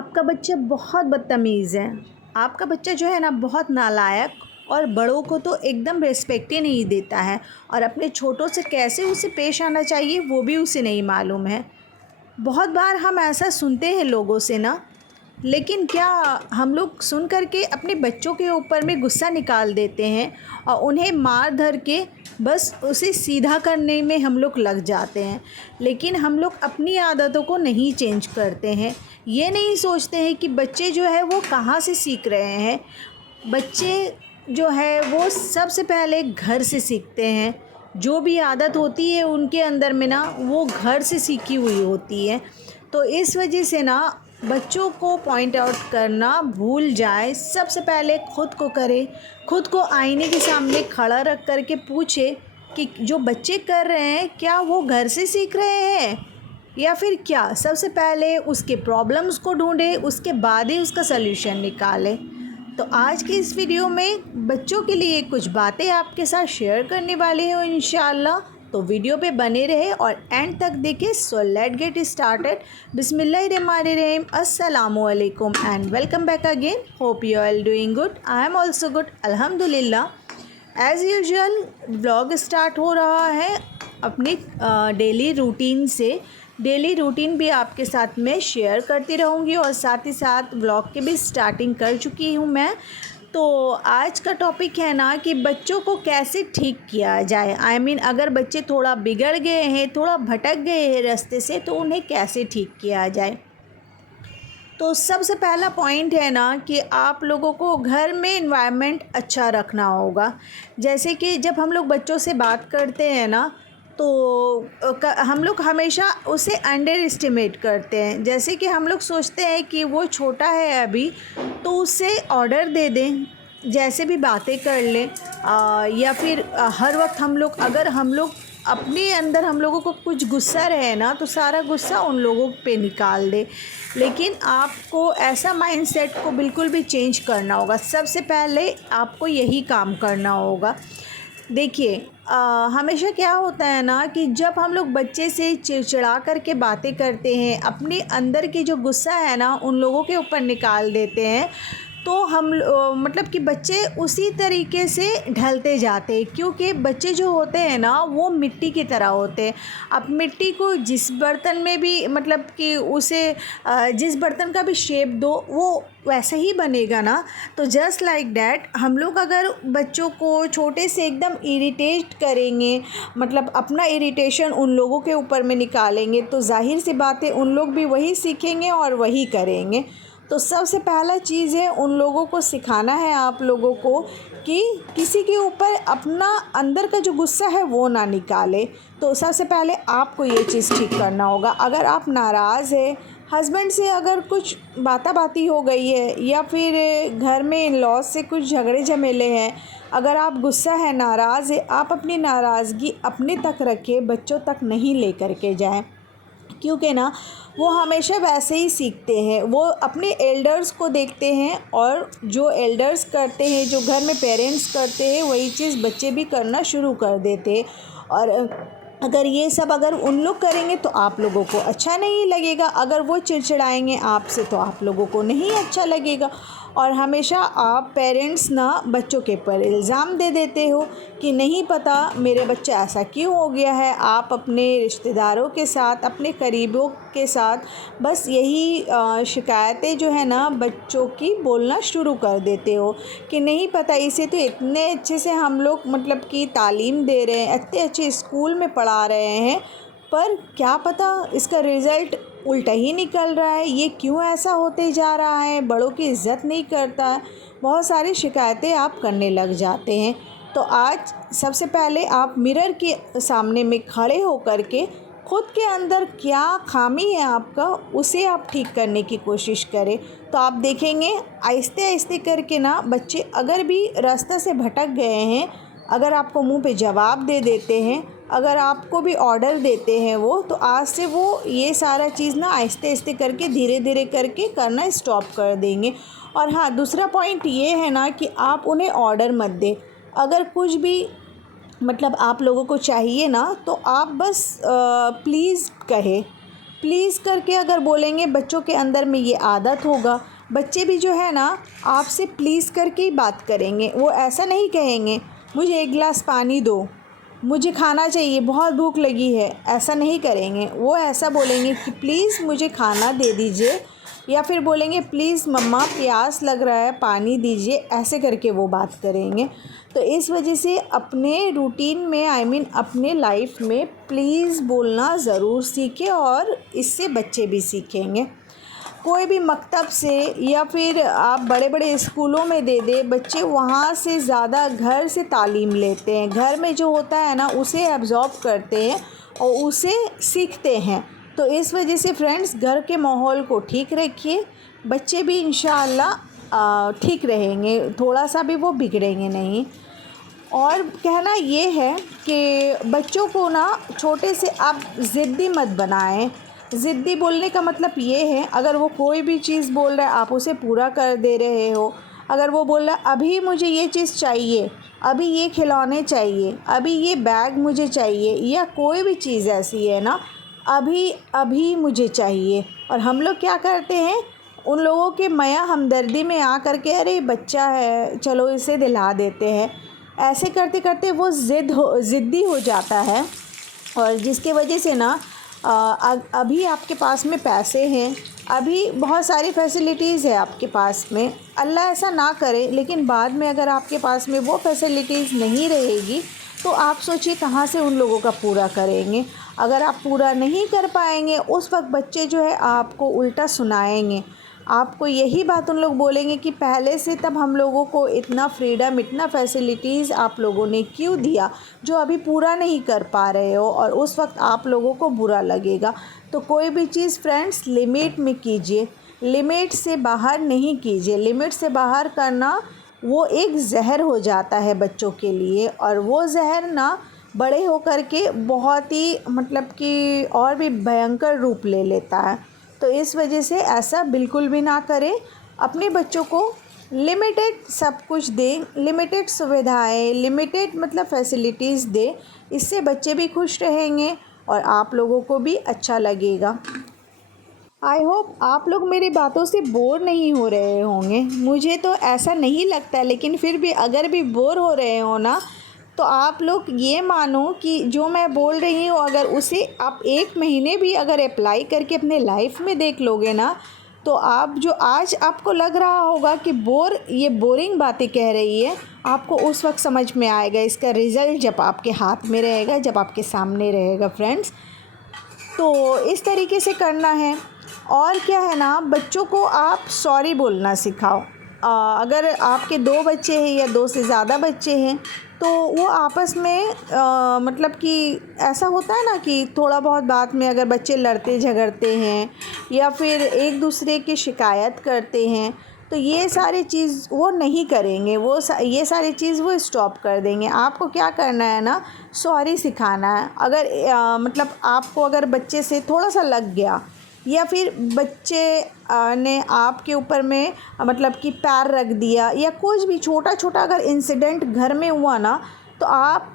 आपका बच्चा बहुत बदतमीज़ है, आपका बच्चा जो है ना बहुत नालायक और बड़ों को तो एकदम रिस्पेक्ट ही नहीं देता है और अपने छोटों से कैसे उसे पेश आना चाहिए वो भी उसे नहीं मालूम है। बहुत बार हम ऐसा सुनते हैं लोगों से ना, लेकिन क्या हम लोग सुन कर के अपने बच्चों के ऊपर में गुस्सा निकाल देते हैं और उन्हें मार धर के बस उसे सीधा करने में हम लोग लग जाते हैं। लेकिन हम लोग अपनी आदतों को नहीं चेंज करते हैं, ये नहीं सोचते हैं कि बच्चे जो है वो कहाँ से सीख रहे हैं। बच्चे जो है वो सबसे पहले घर से सीखते हैं। जो भी आदत होती है उनके अंदर में ना, वो घर से सीखी हुई होती है। तो इस वजह से ना बच्चों को पॉइंट आउट करना भूल जाए, सबसे पहले खुद को करे। खुद को आईने के सामने खड़ा रख कर के पूछे कि जो बच्चे कर रहे हैं क्या वो घर से सीख रहे हैं या फिर क्या। सबसे पहले उसके प्रॉब्लम्स को ढूंढे, उसके बाद ही उसका सल्यूशन निकाले। तो आज की इस वीडियो में बच्चों के लिए कुछ बातें आपके साथ शेयर करने वाली हूँ इंशाल्लाह। तो वीडियो पे बने रहे और एंड तक देखें। So let get started. बिस्मिल्लाहिर्रहमानिर्रहीम। अस्सलामुअलैकुम and welcome back again. Hope you are doing good. I am also good अल्हम्दुलिल्लाह। एज़ यूजुअल व्लॉग स्टार्ट हो रहा है अपनी डेली रूटीन से। डेली रूटीन भी आपके साथ में शेयर करती रहूँगी और साथ ही साथ व्लॉग की भी स्टार्टिंग कर चुकी हूँ मैं। तो आज का टॉपिक है ना कि बच्चों को कैसे ठीक किया जाए। अगर बच्चे थोड़ा बिगड़ गए हैं, थोड़ा भटक गए हैं रास्ते से, तो उन्हें कैसे ठीक किया जाए। तो सबसे पहला पॉइंट है ना कि आप लोगों को घर में इन्वायरमेंट अच्छा रखना होगा। जैसे कि जब हम लोग बच्चों से बात करते हैं ना, तो हम लोग हमेशा उसे अंडर एस्टिमेट करते हैं। जैसे कि हम लोग सोचते हैं कि वो छोटा है अभी, तो उसे ऑर्डर दे दें, जैसे भी बातें कर लें। या फिर हर वक्त हम लोग अपने अंदर हम लोगों को कुछ गुस्सा रहे ना, तो सारा गुस्सा उन लोगों पे निकाल दे। लेकिन आपको ऐसा माइंडसेट को बिल्कुल भी चेंज करना होगा। सबसे पहले आपको यही काम करना होगा। देखिए, हमेशा क्या होता है ना कि जब हम लोग बच्चे से चिड़चिड़ा करके बातें करते हैं, अपने अंदर की जो गुस्सा है ना उन लोगों के ऊपर निकाल देते हैं, तो मतलब कि बच्चे उसी तरीके से ढलते जाते हैं। क्योंकि बच्चे जो होते हैं ना वो मिट्टी की तरह होते हैं। अब मिट्टी को जिस बर्तन में भी मतलब कि उसे जिस बर्तन का भी शेप दो वो वैसा ही बनेगा ना। तो जस्ट लाइक डैट हम लोग अगर बच्चों को छोटे से एकदम इरिटेट करेंगे, मतलब अपना इरिटेशन उन लोगों के ऊपर में निकालेंगे, तो जाहिर सी बात है उन लोग भी वही सीखेंगे और वही करेंगे। तो सबसे पहला चीज़ है उन लोगों को सिखाना है आप लोगों को कि किसी के ऊपर अपना अंदर का जो गुस्सा है वो ना निकाले। तो सबसे पहले आपको ये चीज़ ठीक करना होगा। अगर आप नाराज़ है हस्बैंड से, अगर कुछ बाती हो गई है या फिर घर में इन लॉज से कुछ झगड़े झमेले हैं, अगर आप गुस्सा है, नाराज़ है, आप अपनी नाराज़गी अपने तक रखिए, बच्चों तक नहीं ले कर के जाएँ। क्योंकि ना वो हमेशा वैसे ही सीखते हैं, वो अपने एल्डर्स को देखते हैं और जो एल्डर्स करते हैं, जो घर में पेरेंट्स करते हैं, वही चीज़ बच्चे भी करना शुरू कर देते हैं। और अगर ये सब अगर उन लोग करेंगे तो आप लोगों को अच्छा नहीं लगेगा। अगर वो चिड़चिड़ाएंगे आपसे तो आप लोगों को नहीं अच्छा लगेगा। और हमेशा आप पेरेंट्स ना बच्चों के ऊपर इल्ज़ाम दे देते हो कि नहीं पता मेरे बच्चा ऐसा क्यों हो गया है। आप अपने रिश्तेदारों के साथ, अपने करीबों के साथ बस यही शिकायतें जो है ना बच्चों की बोलना शुरू कर देते हो कि नहीं पता, इसे तो इतने अच्छे से हम लोग मतलब कि तालीम दे रहे हैं, इतने अच्छे स्कूल में पढ़ा रहे हैं, पर क्या पता इसका रिज़ल्ट उल्टा ही निकल रहा है। ये क्यों ऐसा होते जा रहा है, बड़ों की इज़्ज़त नहीं करता। बहुत सारी शिकायतें आप करने लग जाते हैं। तो आज सबसे पहले आप मिरर के सामने में खड़े होकर के खुद के अंदर क्या खामी है आपका, उसे आप ठीक करने की कोशिश करें। तो आप देखेंगे आहिस्ते आहिस्ते करके ना बच्चे अगर भी रास्ते से भटक गए हैं, अगर आपको मुंह पे जवाब दे देते हैं, अगर आपको भी ऑर्डर देते हैं वो, तो आज से वो ये सारा चीज़ ना आहिस्ते आहिस्ते करके धीरे धीरे करके करना स्टॉप कर देंगे। और हाँ, दूसरा पॉइंट ये है ना कि आप उन्हें ऑर्डर मत दें। अगर कुछ भी मतलब आप लोगों को चाहिए ना, तो आप बस प्लीज़ कहे। प्लीज़ करके अगर बोलेंगे बच्चों के अंदर में ये आदत होगा, बच्चे भी जो है ना आपसे प्लीज़ करके ही बात करेंगे। वो ऐसा नहीं कहेंगे मुझे एक गिलास पानी दो, मुझे खाना चाहिए, बहुत भूख लगी है, ऐसा नहीं करेंगे। वो ऐसा बोलेंगे कि प्लीज़ मुझे खाना दे दीजिए, या फिर बोलेंगे प्लीज़ मम्मा प्यास लग रहा है पानी दीजिए, ऐसे करके वो बात करेंगे। तो इस वजह से अपने रूटीन में अपने लाइफ में प्लीज़ बोलना ज़रूर सीखें, और इससे बच्चे भी सीखेंगे। कोई भी मकतब से या फिर आप बड़े बड़े स्कूलों में दे दें, बच्चे वहाँ से ज़्यादा घर से तालीम लेते हैं। घर में जो होता है ना उसे एब्ज़ॉर्ब करते हैं और उसे सीखते हैं। तो इस वजह से फ्रेंड्स, घर के माहौल को ठीक रखिए, बच्चे भी इंशाअल्लाह ठीक रहेंगे, थोड़ा सा भी वो बिगड़ेंगे नहीं। और कहना ये है कि बच्चों को ना छोटे से आप ज़िद्दी मत बनाएं। ज़िद्दी बोलने का मतलब ये है, अगर वो कोई भी चीज़ बोल रहा है आप उसे पूरा कर दे रहे हो। अगर वो बोल रहा है अभी मुझे ये चीज़ चाहिए, अभी ये खिलौने चाहिए, अभी ये बैग मुझे चाहिए, या कोई भी चीज़ ऐसी है ना अभी अभी मुझे चाहिए, और हम लोग क्या करते हैं, उन लोगों के माया हमदर्दी में आ कर के अरे बच्चा है चलो इसे दिला देते हैं। ऐसे करते करते वो ज़िद्दी हो जाता है, और जिसके वजह से ना अभी आपके पास में पैसे हैं, अभी बहुत सारी फैसिलिटीज़ है आपके पास में, अल्लाह ऐसा ना करे, लेकिन बाद में अगर आपके पास में वो फैसिलिटीज़ नहीं रहेगी तो आप सोचिए कहाँ से उन लोगों का पूरा करेंगे। अगर आप पूरा नहीं कर पाएंगे उस वक्त बच्चे जो है आपको उल्टा सुनाएंगे, आपको यही बात उन लोग बोलेंगे कि पहले से तब हम लोगों को इतना फ्रीडम, इतना फैसिलिटीज़ आप लोगों ने क्यों दिया जो अभी पूरा नहीं कर पा रहे हो, और उस वक्त आप लोगों को बुरा लगेगा। तो कोई भी चीज़ फ्रेंड्स लिमिट में कीजिए, लिमिट से बाहर नहीं कीजिए। लिमिट से बाहर करना वो एक ज़हर हो जाता है बच्चों के लिए, और वो ज़हर ना बड़े होकर के बहुत ही मतलब कि और भी भयंकर रूप ले लेता है। तो इस वजह से ऐसा बिल्कुल भी ना करें। अपने बच्चों को लिमिटेड सब कुछ दें, लिमिटेड सुविधाएं, लिमिटेड मतलब फैसिलिटीज़ दें। इससे बच्चे भी खुश रहेंगे और आप लोगों को भी अच्छा लगेगा। आई होप आप लोग मेरी बातों से बोर नहीं हो रहे होंगे। मुझे तो ऐसा नहीं लगता, लेकिन फिर भी अगर भी बोर हो रहे हो ना तो आप लोग ये मानो कि जो मैं बोल रही हूँ अगर उसे आप 1 महीने भी अगर अप्लाई करके अपने लाइफ में देख लोगे ना, तो आप जो आज आपको लग रहा होगा कि ये बोरिंग बातें कह रही है, आपको उस वक्त समझ में आएगा इसका रिज़ल्ट जब आपके हाथ में रहेगा, जब आपके सामने रहेगा फ्रेंड्स। तो इस तरीके से करना है। और क्या है ना, बच्चों को आप सॉरी बोलना सिखाओ। अगर आपके 2 बच्चे हैं या 2 से ज़्यादा बच्चे हैं तो वो आपस में मतलब कि ऐसा होता है ना कि थोड़ा बहुत बात में अगर बच्चे लड़ते झगड़ते हैं या फिर एक दूसरे की शिकायत करते हैं, तो ये सारी चीज़ वो नहीं करेंगे, ये सारी चीज़ वो स्टॉप कर देंगे। आपको क्या करना है ना, सॉरी सिखाना है। अगर मतलब आपको अगर बच्चे से थोड़ा सा लग गया या फिर बच्चे ने आपके ऊपर में मतलब कि पैर रख दिया या कुछ भी छोटा छोटा अगर इंसिडेंट घर में हुआ ना, तो आप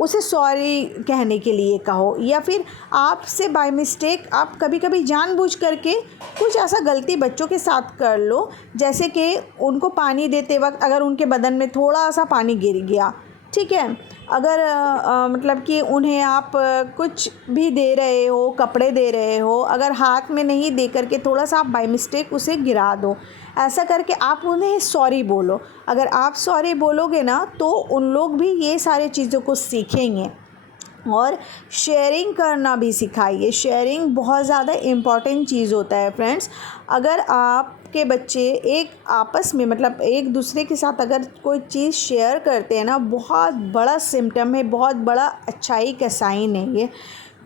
उसे सॉरी कहने के लिए कहो, या फिर आपसे बाय मिस्टेक आप कभी कभी जानबूझ करके कुछ ऐसा गलती बच्चों के साथ कर लो, जैसे कि उनको पानी देते वक्त अगर उनके बदन में थोड़ा सा पानी गिर गया, ठीक है, अगर मतलब कि उन्हें आप कुछ भी दे रहे हो, कपड़े दे रहे हो, अगर हाथ में नहीं दे करके थोड़ा सा आप बाय मिस्टेक उसे गिरा दो, ऐसा करके आप उन्हें सॉरी बोलो। अगर आप सॉरी बोलोगे ना तो उन लोग भी ये सारी चीज़ों को सीखेंगे। और शेयरिंग करना भी सिखाइए। शेयरिंग बहुत ज़्यादा इम्पॉर्टेंट चीज़ होता है फ्रेंड्स। अगर आपके बच्चे एक आपस में मतलब एक दूसरे के साथ अगर कोई चीज़ शेयर करते हैं ना, बहुत बड़ा सिम्टम है, बहुत बड़ा अच्छाई का साइन है ये।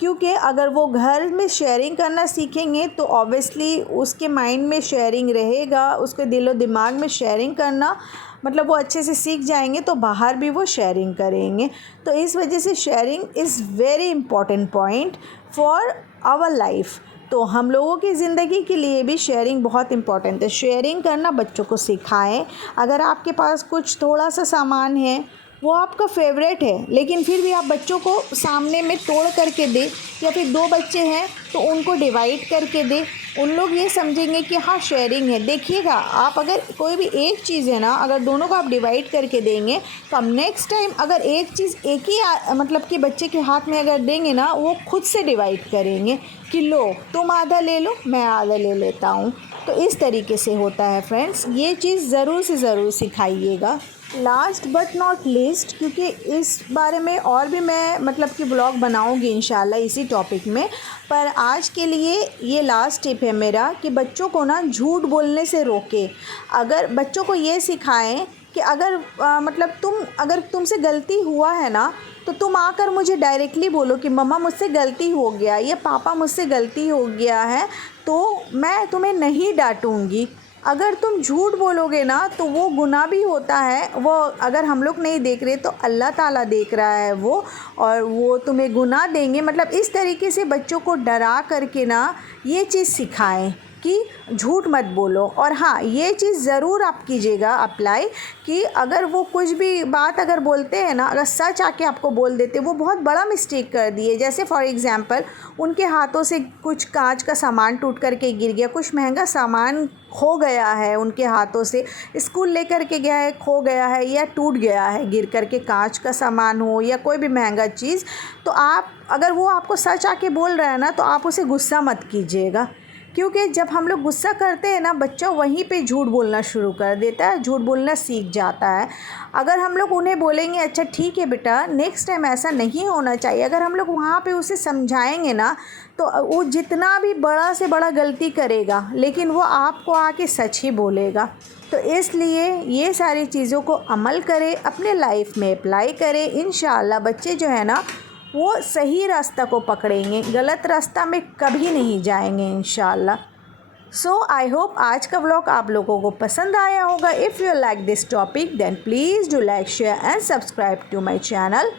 क्योंकि अगर वो घर में शेयरिंग करना सीखेंगे तो ऑब्वियसली उसके माइंड में शेयरिंग रहेगा, उसके दिलो दिमाग में शेयरिंग करना मतलब वो अच्छे से सीख जाएंगे, तो बाहर भी वो शेयरिंग करेंगे। तो इस वजह से sharing is very important point for our life. तो हम लोगों की ज़िंदगी के लिए भी शेयरिंग बहुत इंपॉर्टेंट है। शेयरिंग करना बच्चों को सिखाएं। अगर आपके पास कुछ थोड़ा सा सामान है वो आपका फेवरेट है, लेकिन फिर भी आप बच्चों को सामने में तोड़ करके दे, या फिर 2 बच्चे हैं तो उनको डिवाइड करके दे, उन लोग ये समझेंगे कि हाँ शेयरिंग है। देखिएगा, आप अगर कोई भी एक चीज़ है ना, अगर दोनों को आप डिवाइड करके देंगे तो अब नेक्स्ट टाइम अगर एक चीज़ एक ही मतलब कि बच्चे के हाथ में अगर देंगे ना, वो खुद से डिवाइड करेंगे कि लो तुम आधा ले लो, मैं आधा ले लेता हूँ। तो इस तरीके से होता है फ्रेंड्स, ये चीज़ ज़रूर से ज़रूर सिखाइएगा। लास्ट बट नॉट लीस्ट, क्योंकि इस बारे में और भी मैं मतलब कि ब्लॉग बनाऊंगी इंशाल्लाह इसी टॉपिक में, पर आज के लिए ये लास्ट टिप है मेरा कि बच्चों को ना झूठ बोलने से रोके। अगर बच्चों को ये सिखाएं कि अगर मतलब अगर तुमसे गलती हुआ है ना, तो तुम आकर मुझे डायरेक्टली बोलो कि मम्मा मुझसे गलती हो गया या पापा मुझसे गलती हो गया है, तो मैं तुम्हें नहीं डांटूंगी। अगर तुम झूठ बोलोगे ना तो वो गुनाह भी होता है, वो अगर हम लोग नहीं देख रहे तो अल्लाह ताला देख रहा है वो, और वो तुम्हें गुनाह देंगे। मतलब इस तरीके से बच्चों को डरा करके ना ये चीज़ सिखाएं कि झूठ मत बोलो। और हाँ, ये चीज़ ज़रूर आप कीजिएगा अप्लाई कि अगर वो कुछ भी बात अगर बोलते हैं ना, अगर सच आके आपको बोल देते, वो बहुत बड़ा मिस्टेक कर दिए, जैसे फॉर एग्ज़ाम्पल उनके हाथों से कुछ कांच का सामान टूट करके गिर गया, कुछ महंगा सामान खो गया है उनके हाथों से, स्कूल लेकर के गया है, खो गया है या टूट गया है गिर करके, कांच का सामान हो या कोई भी महंगा चीज़, तो आप अगर वो आपको सच आके बोल रहा है ना, तो आप उसे गुस्सा मत कीजिएगा। क्योंकि जब हम लोग गुस्सा करते हैं ना, बच्चा वहीं पे झूठ बोलना शुरू कर देता है, झूठ बोलना सीख जाता है। अगर हम लोग उन्हें बोलेंगे अच्छा ठीक है बेटा नेक्स्ट टाइम ऐसा नहीं होना चाहिए, अगर हम लोग वहाँ पे उसे समझाएंगे ना, तो वो जितना भी बड़ा से बड़ा गलती करेगा लेकिन वो आपको आके सच ही बोलेगा। तो इसलिए ये सारी चीज़ों को अमल करें, अपने लाइफ में अप्लाई करें, इंशाअल्लाह बच्चे जो है ना वो सही रास्ता को पकड़ेंगे, गलत रास्ता में कभी नहीं जाएंगे इंशाअल्लाह। सो आई होप आज का व्लॉग आप लोगों को पसंद आया होगा। If you like this topic then please do like share and subscribe to my channel.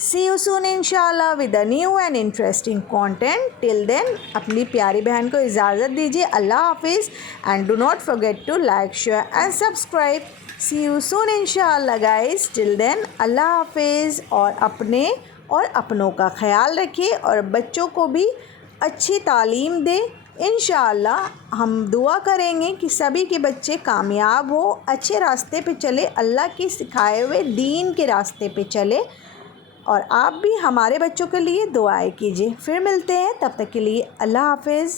See you soon इंशाल्लाह with a new and interesting content. Till then अपनी प्यारी बहन को इजाज़त दीजिए। अल्लाह हाफिज़ and do not forget to like share and subscribe. See you soon इंशाल्लाह गाइस। टिल देन अल्लाह हाफिज़, और अपने और अपनों का ख्याल रखिए और बच्चों को भी अच्छी तालीम दें। इंशाअल्लाह हम दुआ करेंगे कि सभी के बच्चे कामयाब हो, अच्छे रास्ते पे चले, अल्लाह की सिखाए हुए दीन के रास्ते पे चले। और आप भी हमारे बच्चों के लिए दुआएं कीजिए। फिर मिलते हैं, तब तक के लिए अल्लाह हाफिज़।